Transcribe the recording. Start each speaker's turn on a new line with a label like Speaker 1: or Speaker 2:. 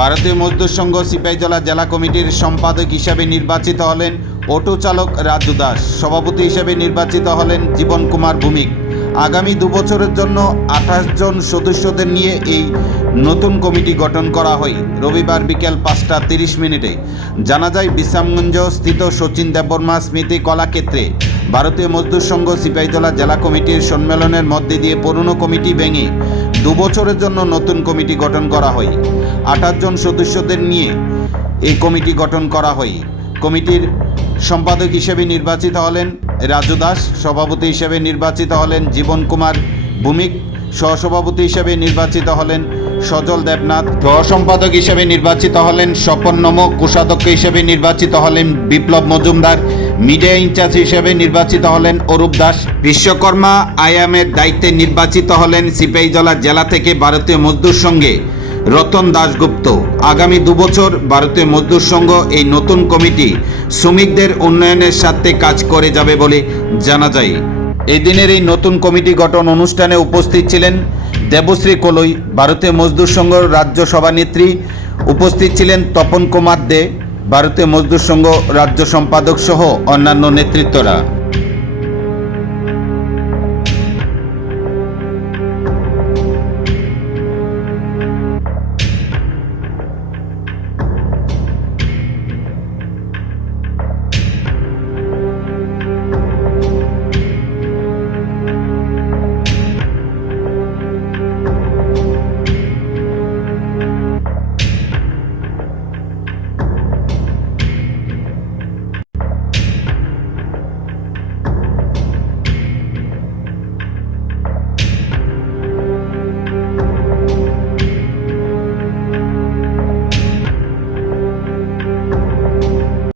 Speaker 1: ভারতীয় মজদুর সংঘ সিপাহীজলা জেলা কমিটির সম্পাদক হিসাবে নির্বাচিত হলেন অটো চালক রাজু দাস, সভাপতি হিসেবে নির্বাচিত হলেন জীবন কুমার ভূমিক। আগামী দুবছরের জন্য আঠাশ জন সদস্যদের নিয়ে এই নতুন কমিটি গঠন করা হয়। রবিবার বিকেল পাঁচটা তিরিশ মিনিটে। জানা যায় বিশ্রামগঞ্জ স্থিত সচিন দেববর্মা স্মৃতি কলাক্ষেত্রে ভারতীয় মজদুর সংঘ সিপাহীতলা জেলা কমিটির সম্মেলনের মধ্যে দিয়ে পুরনো কমিটি ভেঙে দুবছরের জন্য নতুন কমিটি গঠন করা হয়। আঠাশ জন সদস্যদের নিয়ে এই কমিটি গঠন করা হয়। কমিটির সম্পাদক হিসেবে নির্বাচিত হলেন রাজু দাস, সভাপতি হিসেবে নির্বাচিত হলেন জীবন কুমার ভূমিক সহসভাপতি হিসেবে নির্বাচিত হলেন সজল দেবনাথ। সহসম্পাদক হিসেবে নির্বাচিত হলেন স্বপন নম কোষাধ্যক্ষ হিসেবে নির্বাচিত হলেন বিপ্লব মজুমদার মিডিয়া ইনচার্জ হিসেবে নির্বাচিত হলেন অরূপ দাস। বিশ্বকর্মা আয়ামের দায়িত্বে নির্বাচিত হলেন সিপাহীজলা জেলা থেকে ভারতীয় মজদুর সঙ্গে রতন দাশগুপ্ত। আগামী দুবছর ভারতীয় মজদুর সংঘ এই নতুন কমিটি শ্রমিকদের উন্নয়নের স্বার্থে কাজ করে যাবে বলে জানা যায়। এই দিনের এই নতুন কমিটি গঠন অনুষ্ঠানে উপস্থিত ছিলেন দেবশ্রী কলই, ভারতীয় মজদুর সংঘ রাজ্য সভানেত্রী, উপস্থিত ছিলেন তপন কুমার দে, ভারতীয় মজদুর সংঘ রাজ্য সম্পাদক সহ অন্যান্য নেতৃত্বরা।